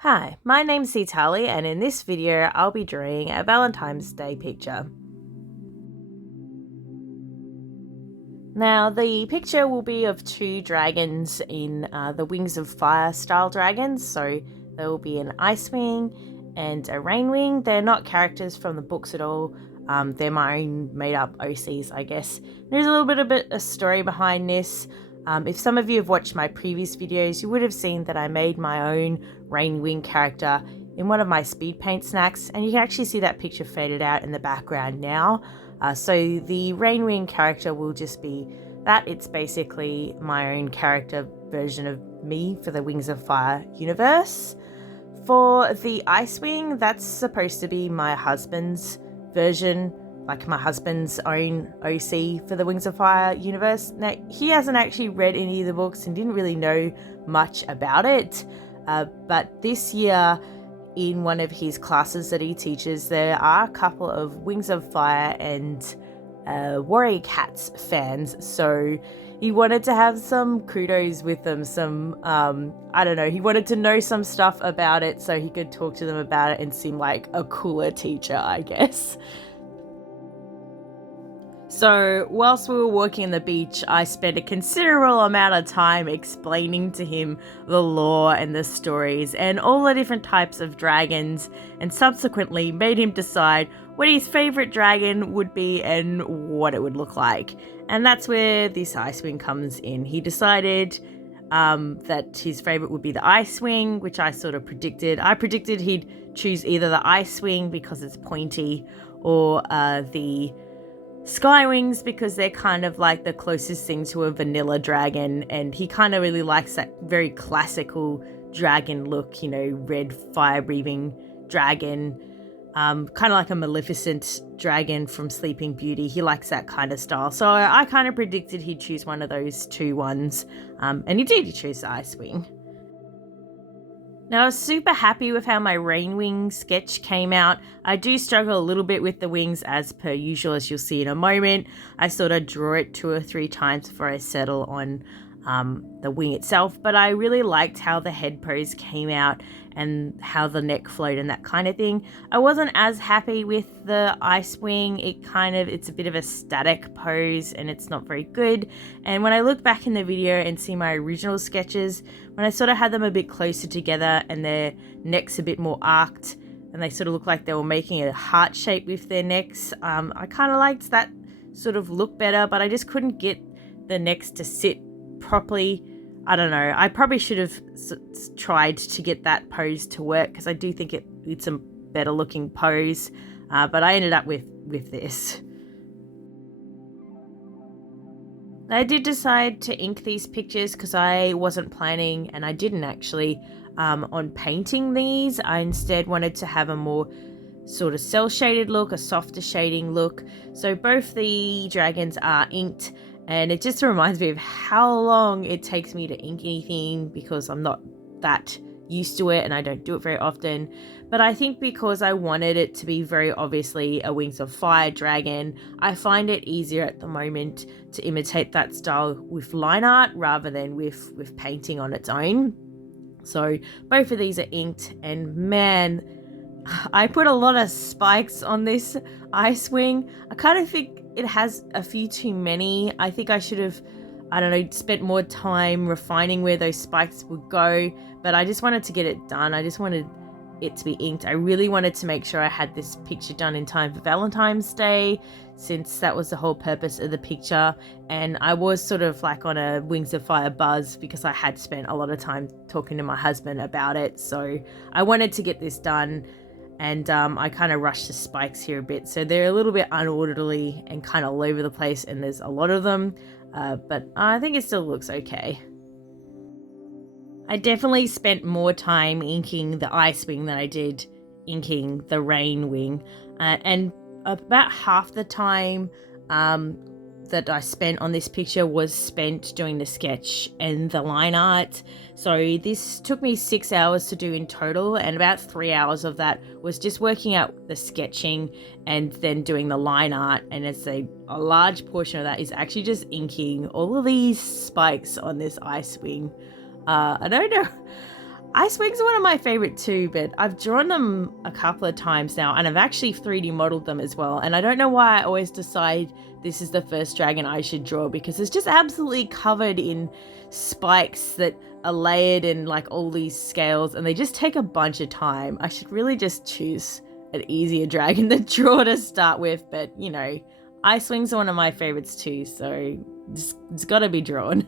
Hi, my name's Ztarli, and in this video I'll be drawing a Valentine's Day picture. Now the picture will be of two dragons in the Wings of Fire style dragons, so there will be an Ice Wing and a Rain Wing. They're not characters from the books at all, they're my own made up OCs, I guess. There's a little bit of a story behind this. If some of you have watched my previous videos, you would have seen that I made my own Rain Wing character in one of my speed paint snacks, and you can actually see that picture faded out in the background now. So the Rain Wing character will just be that. It's basically my own character version of me for the Wings of Fire universe. For the Ice Wing, that's supposed to be my husband's version, like my husband's own OC for the Wings of Fire universe. Now, he hasn't actually read any of the books and didn't really know much about it, but this year in one of his classes that he teaches, there are a couple of Wings of Fire and Warrior Cats fans, so he wanted to have some kudos with them, some I don't know, he wanted to know some stuff about it so he could talk to them about it and seem like a cooler teacher, I guess. So whilst we were walking on the beach, I spent a considerable amount of time explaining to him the lore and the stories and all the different types of dragons, and subsequently made him decide what his favourite dragon would be and what it would look like. And that's where this Ice Wing comes in. He decided that his favourite would be the Ice Wing, which I sort of predicted. I predicted he'd choose either the Ice Wing because it's pointy, or the Sky Wings because they're kind of like the closest thing to a vanilla dragon, and he kind of really likes that very classical dragon look, you know, red fire-breathing dragon, kind of like a Maleficent dragon from Sleeping Beauty. He likes that kind of style. So I kind of predicted he'd choose one of those two ones, and he did. He chose the Ice Wing. Now, I was super happy with how my Rain Wing sketch came out. I do struggle a little bit with the wings as per usual, as you'll see in a moment. I sort of draw it 2 or 3 times before I settle on the wing itself, but I really liked how the head pose came out and how the neck flowed and that kind of thing. I wasn't as happy with the Ice Wing. It's a bit of a static pose and it's not very good. And when I look back in the video and see my original sketches, when I sort of had them a bit closer together and their necks a bit more arced and they sort of looked like they were making a heart shape with their necks, I kind of liked that sort of look better, but I just couldn't get the necks to sit properly. I don't know, I probably should have tried to get that pose to work because I do think it's a better looking pose, but I ended up with this. I did decide to ink these pictures because I wasn't planning, and I didn't actually, on painting these. I instead wanted to have a more sort of cell shaded look, a softer shading look. So both the dragons are inked, and it just reminds me of how long it takes me to ink anything because I'm not that used to it and I don't do it very often. But I think because I wanted it to be very obviously a Wings of Fire dragon, I find it easier at the moment to imitate that style with line art rather than with painting on its own. So both of these are inked, and man, I put a lot of spikes on this Ice Wing. I kind of think it has a few too many. I think I should have, I don't know, spent more time refining where those spikes would go, but I just wanted to get it done. I just wanted it to be inked. I really wanted to make sure I had this picture done in time for Valentine's Day, since that was the whole purpose of the picture. And I was sort of like on a Wings of Fire buzz because I had spent a lot of time talking to my husband about it. So I wanted to get this done, and I kind of rushed the spikes here a bit. So they're a little bit unorderly and kind of all over the place, and there's a lot of them, but I think it still looks okay. I definitely spent more time inking the Ice Wing than I did inking the Rain Wing, and about half the time that I spent on this picture was spent doing the sketch and the line art. So this took me 6 hours to do in total, and about 3 hours of that was just working out the sketching and then doing the line art. And it's a large portion of that is actually just inking all of these spikes on this Ice Wing. I don't know. Ice Wings are one of my favorite too, but I've drawn them a couple of times now, and I've actually 3D modeled them as well. And I don't know why I always decide this is the first dragon I should draw, because it's just absolutely covered in spikes that are layered in like all these scales, and they just take a bunch of time. I should really just choose an easier dragon to draw to start with, but you know, Ice Wings are one of my favorites too, so it's got to be drawn.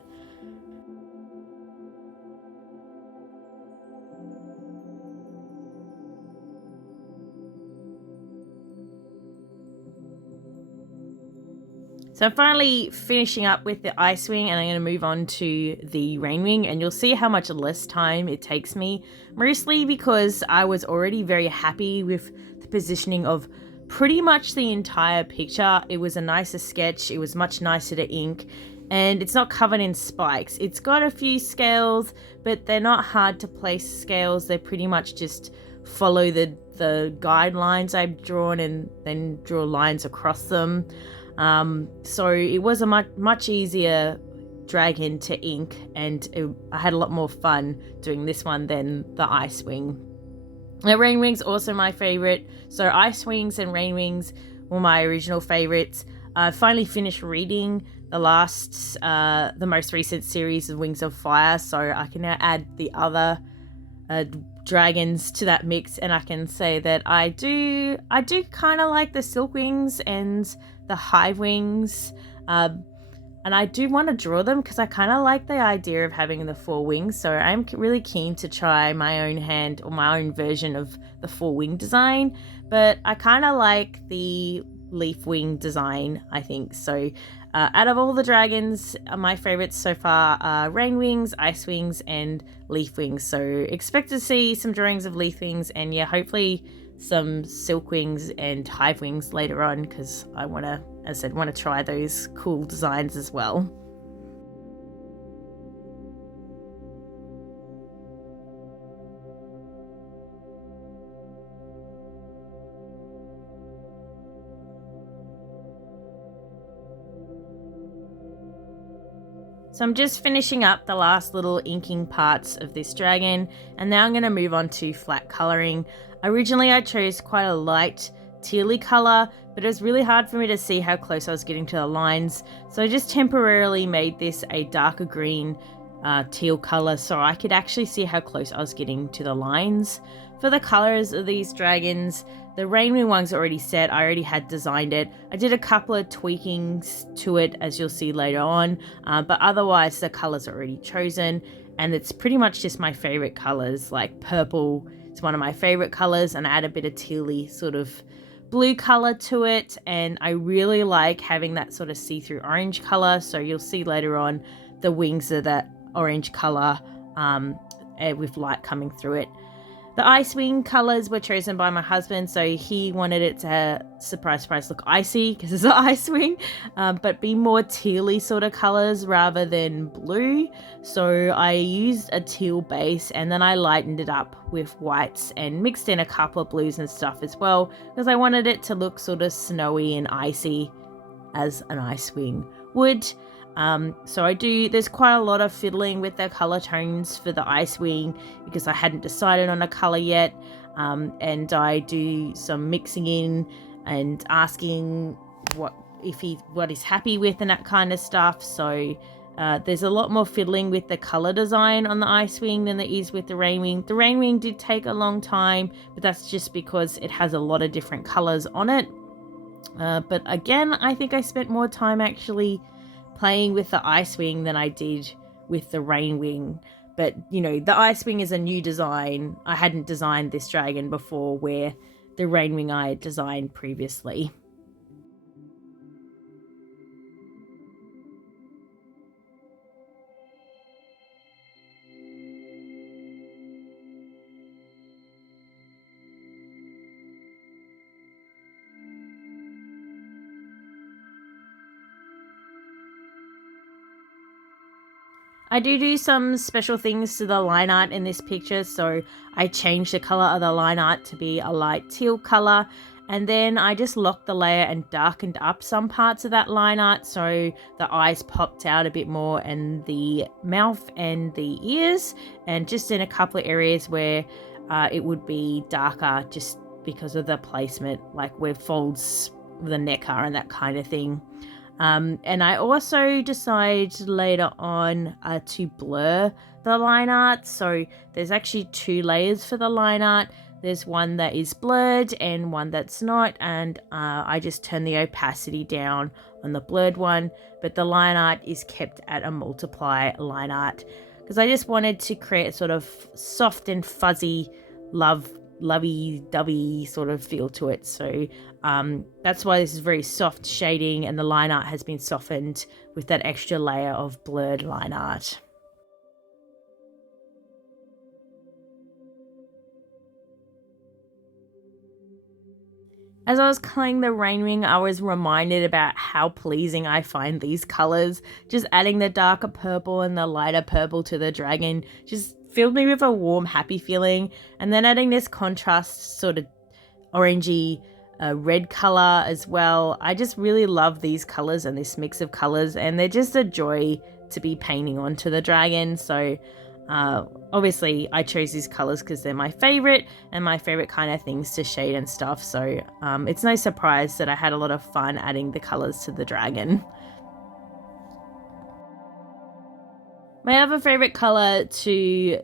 So I'm finally finishing up with the Ice Wing, and I'm going to move on to the Rain Wing, and you'll see how much less time it takes me, mostly because I was already very happy with the positioning of pretty much the entire picture. It was a nicer sketch, it was much nicer to ink, and it's not covered in spikes. It's got a few scales, but they're not hard to place scales. They pretty much just follow the guidelines I've drawn and then draw lines across them. So it was a much easier dragon to ink, and I had a lot more fun doing this one than the Ice Wing. The Rain Wing's also my favorite. So Ice Wings and Rain Wings were my original favorites. I finally finished reading the most recent series of Wings of Fire, so I can now add the other dragons to that mix, and I can say that I do kind of like the Silk Wings and the Hive Wings, and I do want to draw them because I kind of like the idea of having the 4 wings, so I'm really keen to try my own hand or my own version of the 4 wing design. But I kind of like the leaf wing design, I think. So out of all the dragons, my favorites so far are Rain Wings, Ice Wings, and Leaf Wings. So expect to see some drawings of Leaf Wings, and yeah, hopefully some Silk Wings and Hive Wings later on, because I want to, as I said, want to try those cool designs as well. So I'm just finishing up the last little inking parts of this dragon, and now I'm going to move on to flat colouring. Originally I chose quite a light tealy colour, but it was really hard for me to see how close I was getting to the lines, so I just temporarily made this a darker green teal colour so I could actually see how close I was getting to the lines. For the colours of these dragons, the Rainwing one's already set. I already had designed it. I did a couple of tweakings to it, as you'll see later on, but otherwise the colours are already chosen, and it's pretty much just my favourite colours. Like purple is one of my favourite colours, and I add a bit of tealy sort of blue colour to it, and I really like having that sort of see-through orange colour, so you'll see later on the wings are that orange colour with light coming through it. The Ice Wing colours were chosen by my husband, so he wanted it to, surprise, surprise, look icy because it's an Ice Wing, but be more tealy sort of colours rather than blue. So I used a teal base, and then I lightened it up with whites and mixed in a couple of blues and stuff as well, because I wanted it to look sort of snowy and icy as an Ice Wing would. So there's quite a lot of fiddling with the color tones for the Ice Wing because I hadn't decided on a color yet, and I do some mixing in and asking what he's happy with and that kind of stuff. So there's a lot more fiddling with the color design on the Ice Wing than there is with the Rain Wing. The Rain Wing did take a long time, but that's just because it has a lot of different colors on it. But again, I think I spent more time actually playing with the Ice Wing than I did with the Rain Wing. But, you know, the Ice Wing is a new design. I hadn't designed this dragon before, where the Rain Wing I had designed previously. I do some special things to the line art in this picture, so I changed the colour of the line art to be a light teal colour, And then I just locked the layer and darkened up some parts of that line art so the eyes popped out a bit more, and the mouth and the ears, and just in a couple of areas where it would be darker just because of the placement, like where folds of the neck are and that kind of thing. And I also decided later on to blur the line art. So there's actually 2 layers for the line art. There's one that is blurred and one that's not, and I just turn the opacity down on the blurred one, but the line art is kept at a multiply line art because I just wanted to create a sort of soft and fuzzy lovey-dovey sort of feel to it. So that's why this is very soft shading, and the line art has been softened with that extra layer of blurred line art. As I was coloring the rain wing, I was reminded about how pleasing I find these colors. Just adding the darker purple and the lighter purple to the dragon just filled me with a warm, happy feeling. And then adding this contrast sort of orangey red color as well. I just really love these colors and this mix of colors, and they're just a joy to be painting onto the dragon. So obviously I chose these colors because they're my favorite and my favorite kind of things to shade and stuff. So it's no surprise that I had a lot of fun adding the colors to the dragon. My other favorite color to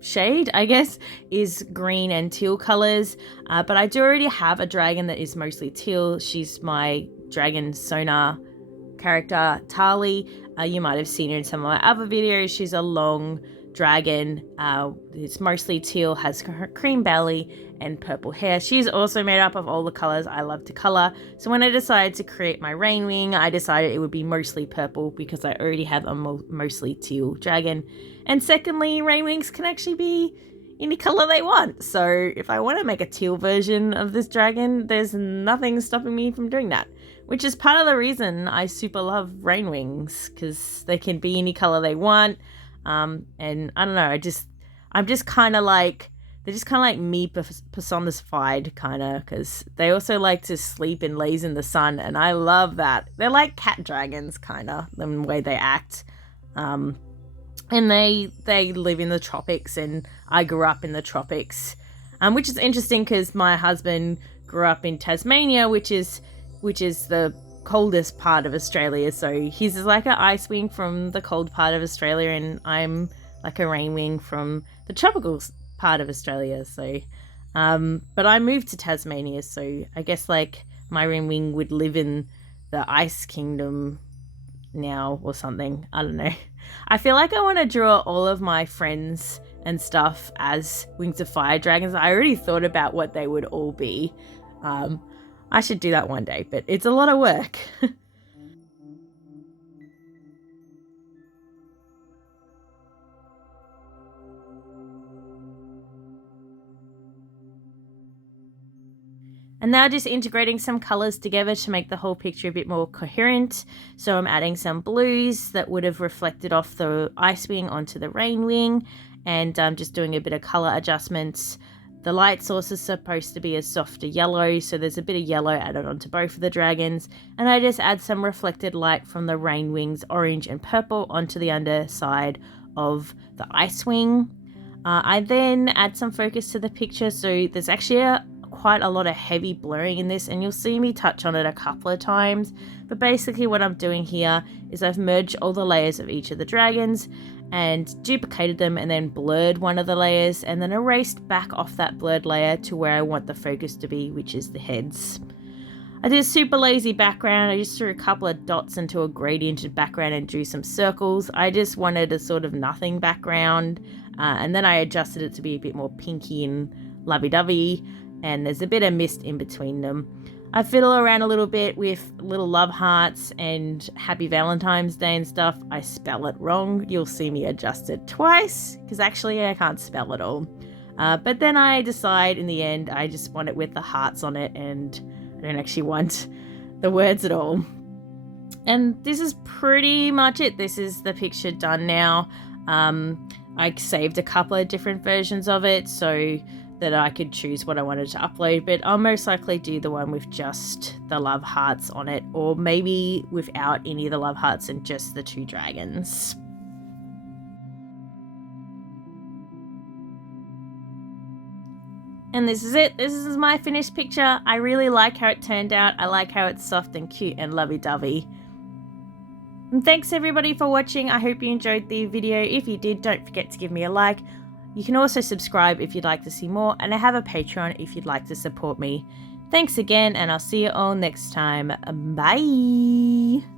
shade, I guess, is green and teal colors, but I do already have a dragon that is mostly teal. She's my dragon sonar character, Ztarli. You might have seen her in some of my other videos. She's a long dragon. It's mostly teal, has her cream belly and purple hair. She's also made up of all the colors I love to color. So when I decided to create my rain wing, I decided it would be mostly purple because I already have a mostly teal dragon. And secondly, rain wings can actually be any color they want. So if I want to make a teal version of this dragon, there's nothing stopping me from doing that. Which is part of the reason I super love rain wings, because they can be any color they want. And I don't know, I'm just kind of like, they're just kind of like me personified, kind of, because they also like to sleep in lays in the sun, and I love that. They're like cat dragons, kind of, the way they act. And they live in the tropics, and I grew up in the tropics, which is interesting because my husband grew up in Tasmania, which is the coldest part of Australia. So he's like an ice wing from the cold part of Australia, and I'm like a rain wing from the tropical part of Australia. So, but I moved to Tasmania, so I guess like my rain wing would live in the ice kingdom now or something. I don't know. I feel like I want to draw all of my friends and stuff as Wings of Fire dragons. I already thought about what they would all be. I should do that one day, but it's a lot of work. And now just integrating some colors together to make the whole picture a bit more coherent. So I'm adding some blues that would have reflected off the ice wing onto the rain wing, and I'm just doing a bit of color adjustments. The light source is supposed to be a softer yellow, so there's a bit of yellow added onto both of the dragons, and I just add some reflected light from the rain wings, orange and purple, onto the underside of the ice wing. I then add some focus to the picture, so there's actually quite a lot of heavy blurring in this, and you'll see me touch on it a couple of times. But basically what I'm doing here is I've merged all the layers of each of the dragons and duplicated them, and then blurred one of the layers, and then erased back off that blurred layer to where I want the focus to be, which is the heads. I did a super lazy background. I just threw a couple of dots into a gradiented background and drew some circles. I just wanted a sort of nothing background, and then I adjusted it to be a bit more pinky and lovey-dovey, and there's a bit of mist in between them. I fiddle around a little bit with little love hearts and happy Valentine's Day and stuff. I spell it wrong. You'll see me adjust it twice because actually I can't spell it all. But then I decide in the end I just want it with the hearts on it, and I don't actually want the words at all. And this is pretty much it. This is the picture done now. I saved a couple of different versions of it, so that I could choose what I wanted to upload, but I'll most likely do the one with just the love hearts on it, or maybe without any of the love hearts and just the 2 dragons. And this is it. This is my finished picture. I really like how it turned out. I like how it's soft and cute and lovey-dovey. And thanks everybody for watching. I hope you enjoyed the video. If you did, don't forget to give me a like. You can also subscribe if you'd like to see more, and I have a Patreon if you'd like to support me. Thanks again, and I'll see you all next time. Bye!